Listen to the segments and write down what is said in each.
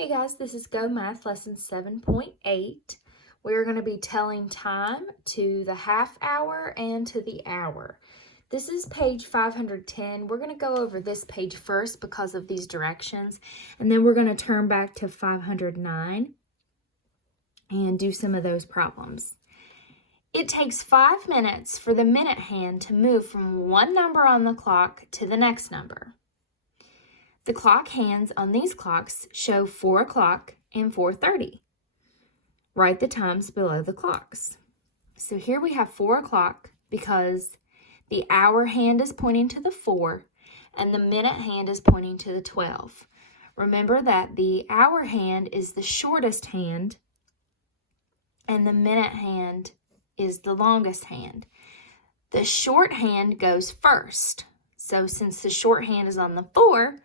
Hey guys, this is Go Math lesson 7.8. We're going to be telling time to the half hour and to the hour. This is page 510. We're going to go over this page first because of these directions, and then we're going to turn back to 509 and do some of those problems. It takes 5 minutes for the minute hand to move from one number on the clock to the next number. The clock hands on these clocks show 4 o'clock and 4:30. Write the times below the clocks. So here we have 4 o'clock because the hour hand is pointing to the 4 and the minute hand is pointing to the 12. Remember that the hour hand is the shortest hand and the minute hand is the longest hand. The short hand goes first. So since the short hand is on the 4,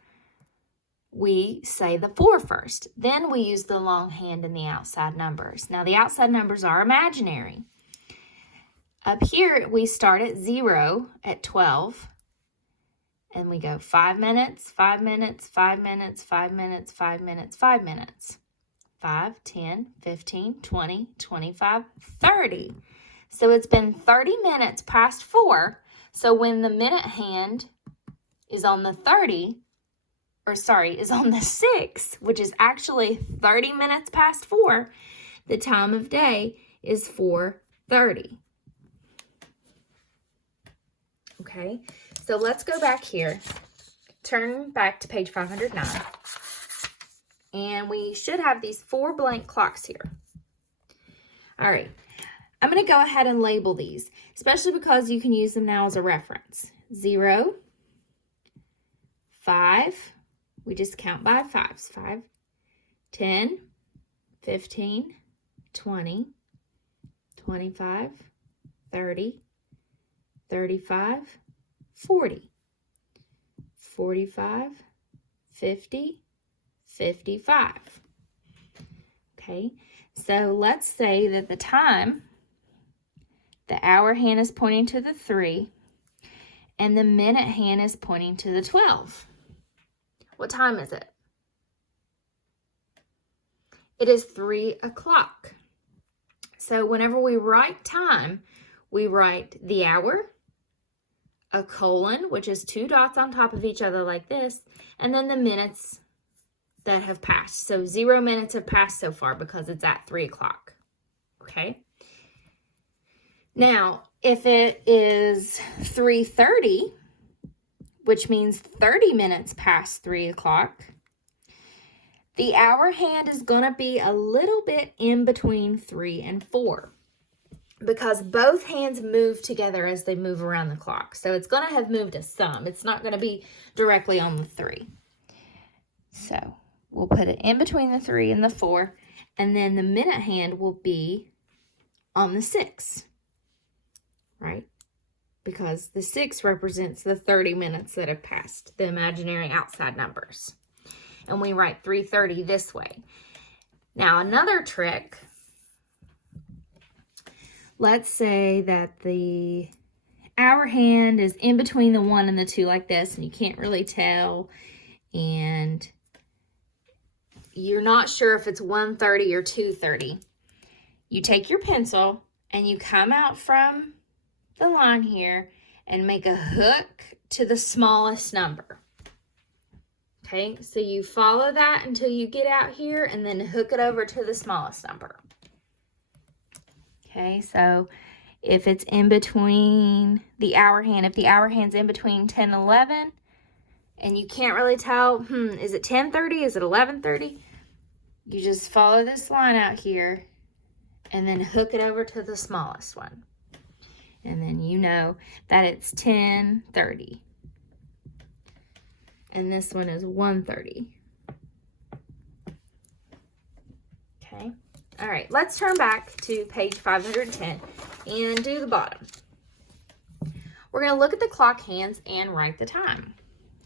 we say the 4 first. Then we use the long hand in the outside numbers. Now the outside numbers are imaginary. Up here we start at 0 at 12 and we go 5 minutes, 5 minutes, 5 minutes, 5 minutes, 5 minutes, 5 minutes. 5, 10, 15, 20, 25, 30. So it's been 30 minutes past 4. So when the minute hand is on the 6, which is actually 30 minutes past 4, the time of day is 4:30. Okay, so let's go back here. Turn back to page 509. And we should have these 4 blank clocks here. All right, I'm going to go ahead and label these, especially because you can use them now as a reference. 0, 5, we just count by 5s. 5, 10, 15, 20, 25, 30, 35, 40, 45, 50, 55. Okay, so let's say that the time, the hour hand is pointing to the 3, and the minute hand is pointing to the 12. What time is it? It is 3 o'clock. So whenever we write time, we write the hour, a colon, which is 2 dots on top of each other like this, and then the minutes that have passed. So 0 minutes have passed so far because it's at 3 o'clock. Okay? Now, if it is 3:30, which means 30 minutes past 3 o'clock, the hour hand is going to be a little bit in between 3 and 4 because both hands move together as they move around the clock. So it's going to have moved a some. It's not going to be directly on the 3. So we'll put it in between the 3 and the 4, and then the minute hand will be on the 6, right? Because the 6 represents the 30 minutes that have passed, the imaginary outside numbers. And we write 3:30 this way. Now, another trick, let's say that the hour hand is in between the 1 and the 2 like this, and you can't really tell, and you're not sure if it's 1:30 or 2:30. You take your pencil and you come out from the line here and make a hook to the smallest number. Okay, so you follow that until you get out here and then hook it over to the smallest number. Okay, so if it's in between the hour hand, if the hour hand's in between 10 and 11, and you can't really tell, is it 10:30, is it 11:30? You just follow this line out here and then hook it over to the smallest one. And then you know that it's 10:30. And this one is 1:30. Okay. All right, let's turn back to page 510 and do the bottom. We're going to look at the clock hands and write the time.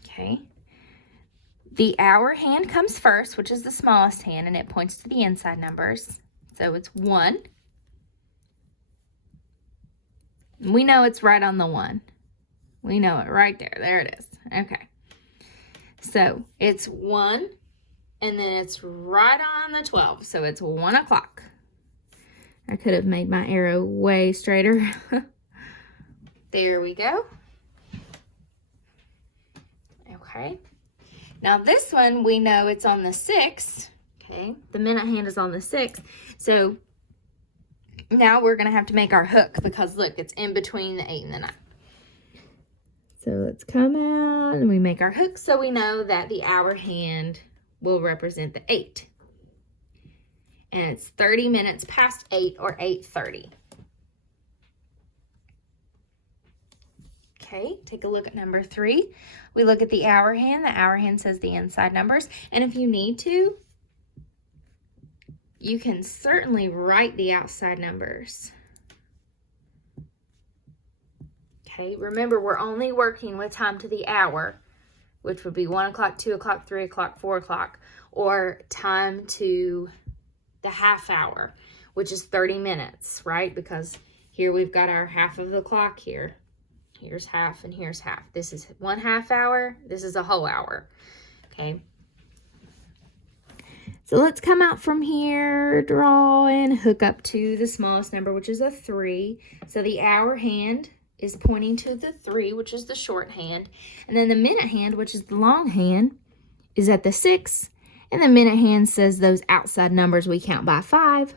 Okay. The hour hand comes first, which is the smallest hand, and it points to the inside numbers. So it's 1. We know it's right on the 1. We know it right there. There it is. Okay. So it's 1, and then it's right on the 12, so it's 1 o'clock. I could have made my arrow way straighter. There we go. Okay. Now this one, we know it's on the 6th. Okay. The minute hand is on the 6th. So now we're going to have to make our hook because look, it's in between the 8 and the 9. So let's come out and we make our hook so we know that the hour hand will represent the 8. And it's 30 minutes past 8 or 8:30. Okay, take a look at number 3. We look at the hour hand. The hour hand says the inside numbers. And if you need to, you can certainly write the outside numbers. Okay, remember we're only working with time to the hour, which would be 1 o'clock, 2 o'clock, 3 o'clock, 4 o'clock, or time to the half hour, which is 30 minutes, right? Because here we've got our half of the clock here. Here's half and here's half. This is 1/2 hour. This is a whole hour. Okay. So let's come out from here, draw, and hook up to the smallest number, which is a 3. So the hour hand is pointing to the 3, which is the short hand. And then the minute hand, which is the long hand, is at the 6. And the minute hand says those outside numbers we count by 5.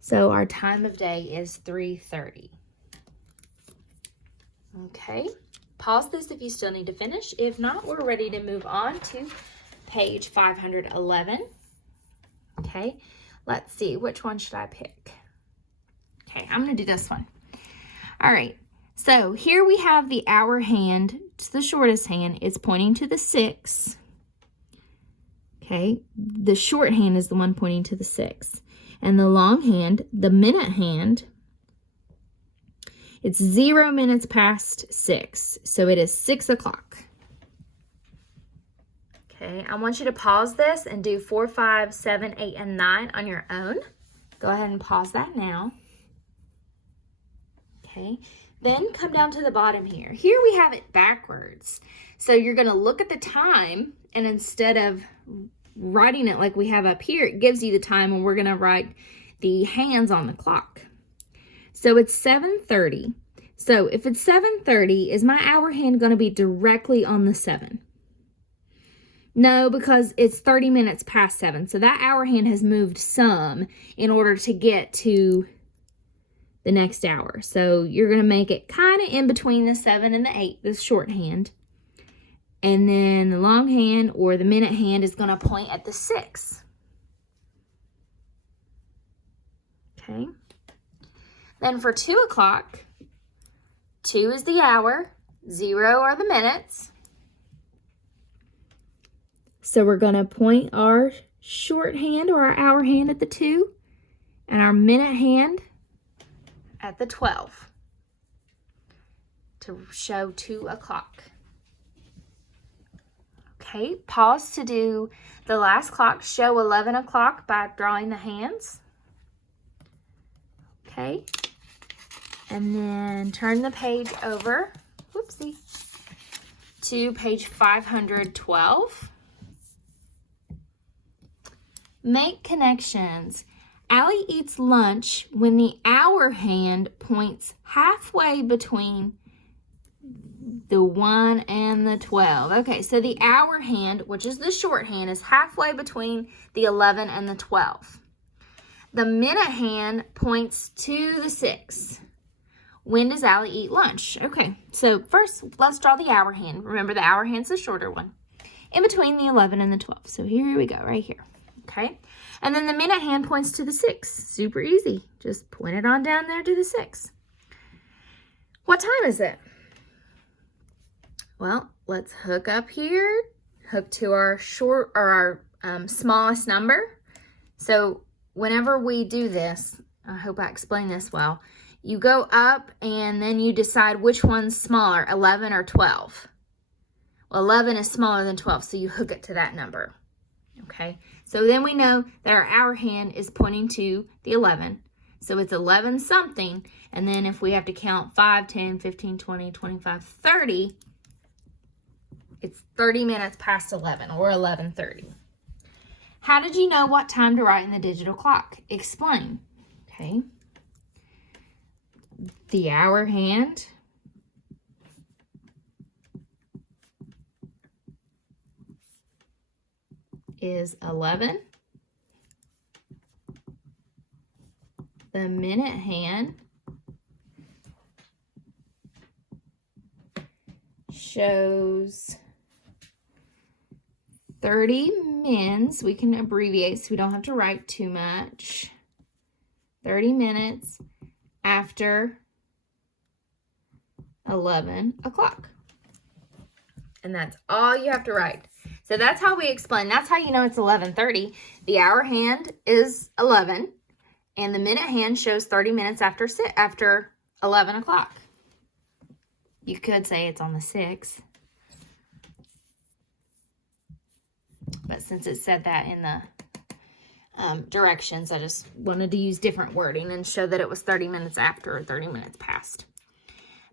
So our time of day is 3:30. Okay, pause this if you still need to finish. If not, we're ready to move on to page 511. Okay, let's see, which one should I pick? Okay, I'm going to do this one. All right, so here we have the hour hand. It's the shortest hand. It's pointing to the 6. Okay, the short hand is the one pointing to the 6. And the long hand, the minute hand, it's 0 minutes past 6. So it is 6 o'clock. Okay, I want you to pause this and do 4, 5, 7, 8, and 9 on your own. Go ahead and pause that now. Okay, then come down to the bottom here. Here we have it backwards. So you're going to look at the time, and instead of writing it like we have up here, it gives you the time, and we're going to write the hands on the clock. So it's 7:30. So if it's 7:30, is my hour hand going to be directly on the 7? No, because it's 30 minutes past 7. So that hour hand has moved some in order to get to the next hour. So you're going to make it kind of in between the 7 and the 8, the short hand. And then the long hand or the minute hand is going to point at the 6. Okay. Then for 2 o'clock, 2 is the hour, 0 are the minutes. So we're going to point our short hand or our hour hand at the 2 and our minute hand at the 12 to show 2 o'clock. Okay, pause to do the last clock, show 11 o'clock by drawing the hands. Okay, and then turn the page over, whoopsie, to page 512. Make connections. Allie eats lunch when the hour hand points halfway between the 1 and the 12. Okay, so the hour hand, which is the short hand, is halfway between the 11 and the 12. The minute hand points to the 6. When does Allie eat lunch? Okay, so first let's draw the hour hand. Remember, the hour hand's the shorter one. In between the 11 and the 12. So here we go, right here. Okay, and then the minute hand points to the 6. Super easy. Just point it on down there to the 6. What time is it? Well, let's hook up here. Hook to our short or our smallest number. So whenever we do this, I hope I explained this well, you go up and then you decide which one's smaller, 11 or 12. Well, 11 is smaller than 12, so you hook it to that number. Okay, so then we know that our hour hand is pointing to the 11. So it's 11 something, and then if we have to count 5, 10, 15, 20, 25, 30, It's 30 minutes past 11 or 11:30. How did you know what time to write in the digital clock? Explain. Okay. The hour hand is 11. The minute hand shows 30 mins. We can abbreviate so we don't have to write too much. 30 minutes after 11 o'clock. And that's all you have to write. So that's how we explain. That's how you know it's 11:30. The hour hand is 11, and the minute hand shows 30 minutes after 11 o'clock. You could say it's on the 6th. But since it said that in the directions, I just wanted to use different wording and show that it was 30 minutes after or 30 minutes past.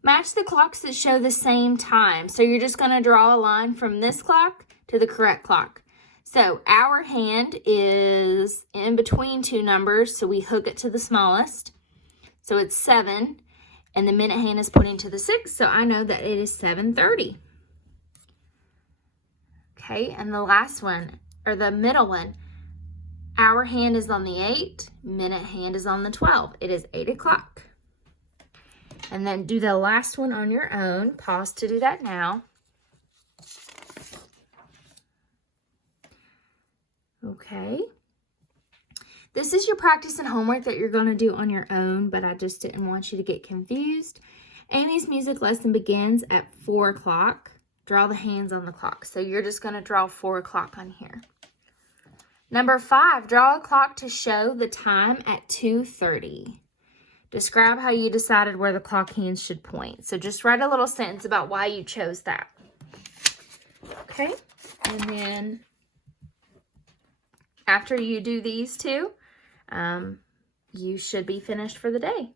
Match the clocks that show the same time. So you're just going to draw a line from this clock to the correct clock. So our hand is in between two numbers, so we hook it to the smallest. So it's 7, and the minute hand is pointing to the 6, so I know that it is 7:30. Okay, and the last one, or the middle one, hour hand is on the 8, minute hand is on the 12. It is 8 o'clock. And then do the last one on your own. Pause to do that now. Okay. This is your practice and homework that you're going to do on your own, but I just didn't want you to get confused. Amy's music lesson begins at 4 o'clock. Draw the hands on the clock. So you're just going to draw 4 o'clock on here. Number 5, draw a clock to show the time at 2:30. Describe how you decided where the clock hands should point. So just write a little sentence about why you chose that. Okay, and then after you do these two, you should be finished for the day.